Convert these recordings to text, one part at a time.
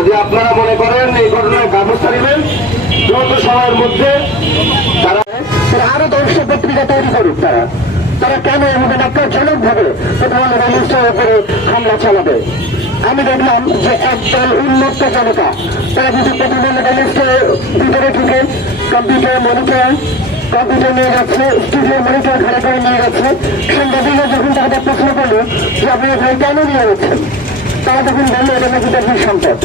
যদি আপনারা মনে করেন এই ঘটনায় ব্যবস্থা নেবেন দ্রুত সময়ের মধ্যে তারা আরো 10টা পত্রিকা তৈরি করুক। তারা কেন এভাবে ন্যাক্কারজনক ভাবে প্রধান রেজিস্ট্রার উপরে হামলা চালাবে? আমি দেখলাম যে একদল উন্মুক্ত জনতা তারা যদি প্রধান রেজিস্ট্রারের ভিতরে ঢুকে কম্পিউটার নিয়ে যাচ্ছে, স্টুডিও মনিটর ঘরে করে নিয়ে যাচ্ছে। সাংবাদিকরা যখন তাদের প্রশ্ন করলো যে আপনি এখানে কেন নিয়ে যাচ্ছেন, তারা তখন বললো এটা নাকি দেশের সম্পদ।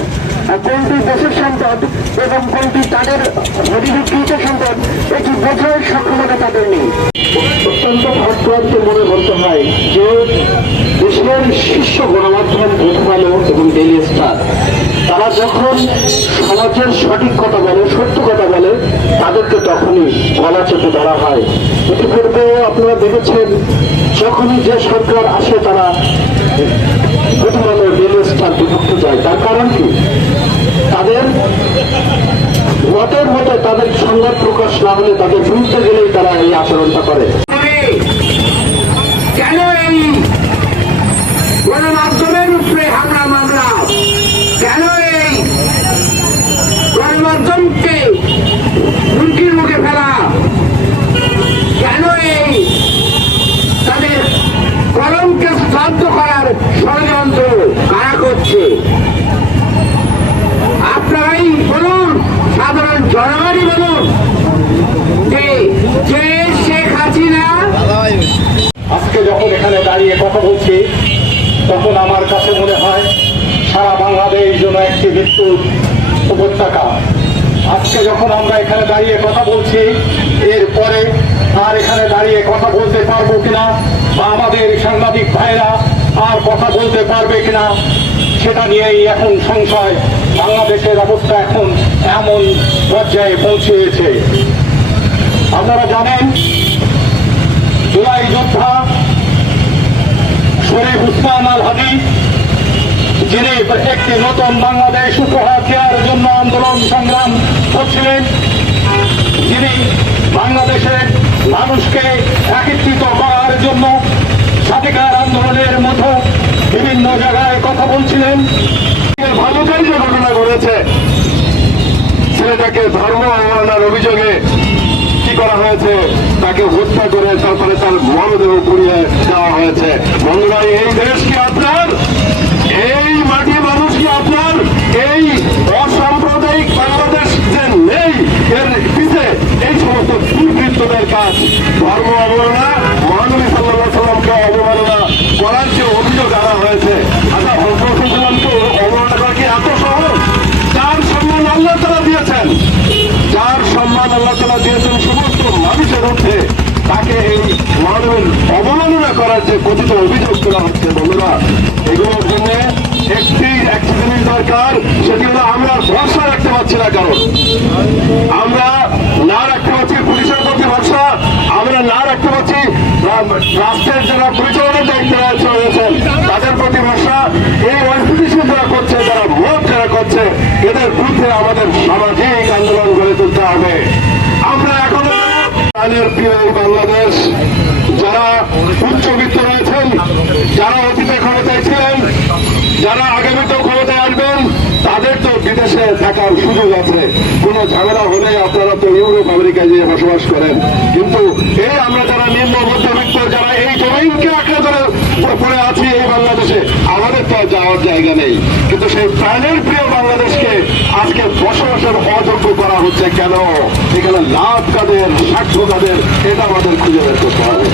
আর কোনটি দেশের সম্পদ এবং কোনটি তাদের অধিকৃত সম্পদ এটি বোঝার সক্ষমতা তাদের নেই। অত্যন্ত ভাগ্যবান মনে করতে হয় যে দেশের শীর্ষ গণমাধ্যম প্রথম আলো এবং ডেইলি স্টার তারা যখন সমাজের সঠিক কথা বলে, সত্য কথা বলে, তাদেরকে তখনই গলা চেপে ধরা হয়। ইতিপূর্বে আপনারা দেখেছেন যখনই যে সরকার আসে তারা প্রথম আলো ডেইলি স্টার বিভক্ত যায়। তার কারণ কি? তাদের মতের মতো তাদের সংবাদ প্রকাশ না হলে তাদের বিরুদ্ধে গেলেই তারা এই আচরণটা করে। কেন এই গণমাধ্যমের উপরে হামলা মামলা? কেন এই গণমাধ্যমকে হুমকির মুখে ফেলা? কেন এই তাদের কলমকে স্তব্ধ করার ষড়যন্ত্র কারা করছে? আপনারাই বলুন, সাধারণ জনগণই বলুন যে শেখ হাসিনা। আজকে যখন এখানে দাঁড়িয়ে কথা বলছি তখন আমার কাছে মনে হয় সারা বাংলাদেশ যেন একটি মৃত্যুর উপত্যকা। আজকে যখন আমরা এখানে দাঁড়িয়ে কথা বলছি এরপরে আর এখানে দাঁড়িয়ে কথা বলতে পারবো কিনা বা আমাদের সাংবাদিক ভাইরা আর কথা বলতে পারবে কিনা সেটা নিয়েই এখন সংশয়। বাংলাদেশের অবস্থা এখন এমন পর্যায়ে পৌঁছেছে। আপনারা জানেন জুলাই যোদ্ধা শরীফ উসমান আল হাদি, যিনি একটি নতুন বাংলাদেশ উপহার দেওয়ার জন্য আন্দোলন সংগ্রাম করছিলেন, যিনি বাংলাদেশের মানুষকে একত্রিত করার জন্য স্বাধিকার আন্দোলনের মতো বিভিন্ন জায়গায় কথা বলছিলেন। ভালোটাই যে ঘটনা ঘটেছে, ছেলেটাকে ধর্ম অবমাননার অভিযোগে কি করা হয়েছে, তাকে হত্যা করে তারপরে তার মরদেহ পুড়িয়ে দেওয়া হয়েছে। বন্ধুরা, এই দেশ কি আপনার? এই মাটি মানুষ কি আপনার? এই অসাম্প্রদায়িক বাংলাদেশ যে নেই, এর পিছে এই সমস্ত দুর্বৃত্তদের কাজ। ধর্ম অবমাননা, মহানবী সাল্লাল্লাহু আলাইহি সাল্লামকে অবমাননা করার যে অভিযোগ আনা হয়েছে, আচ্ছা হযরত সাল্লামকে অবমাননা করা কি এত সহজ? যার সম্মান আল্লাহ তাআলা দিয়েছেন, যার সম্মান আল্লাহ তাআলা দিয়েছেন সমস্ত মানুষের মধ্যে, তাকে এই মানবের অবমাননা করার যে কথিত অভিযোগ করা হচ্ছে, বন্ধুরা, এগুলোর জন্য একটি জিনিস দরকার, সেটি হলো আমরা ভরসা রাখতে পারছি না। কারণ আমরা না রাখতে পারছি পুলিশের প্রতি ভরসা, আমরা না রাখতে পারছি রাষ্ট্রের যারা পরিচালনার দায়িত্বে রয়েছেন তাদের প্রতি ভরসা। এই অস্থিতিশীল যারা করছে, যারা মত যারা করছে, এদের বিরুদ্ধে আমাদের সামাজিক আন্দোলন গড়ে তুলতে হবে। আমরা এখন প্রাণের প্রিয় এই বাংলাদেশ, যারা উচ্চবিত্ত রয়েছেন, যারা অতীতে ক্ষমতায় ছিলেন, যারা আগামীতেও ক্ষমতায় আসবেন, তাদের তো বিদেশে থাকার সুযোগ আছে। কোনো ঝামেলা হলে আপনারা তো ইউরোপ আমেরিকায় গিয়ে বসবাস করেন, কিন্তু এই আমরা যারা নিম্ন মধ্যবিত্ত, যারা এই জমিনকে আঁকড়ে ধরে পড়ে আছি এই বাংলাদেশে, আমাদের তো যাওয়ার জায়গা নেই। কিন্তু সেই প্রাণের প্রিয় বাংলাদেশকে আজকে বসবাসের অযোগ্য করা হচ্ছে কেন? এখানে লাভ কাদের, স্বার্থ কাদের, এটা আমাদের খুঁজে বের করতে হবে।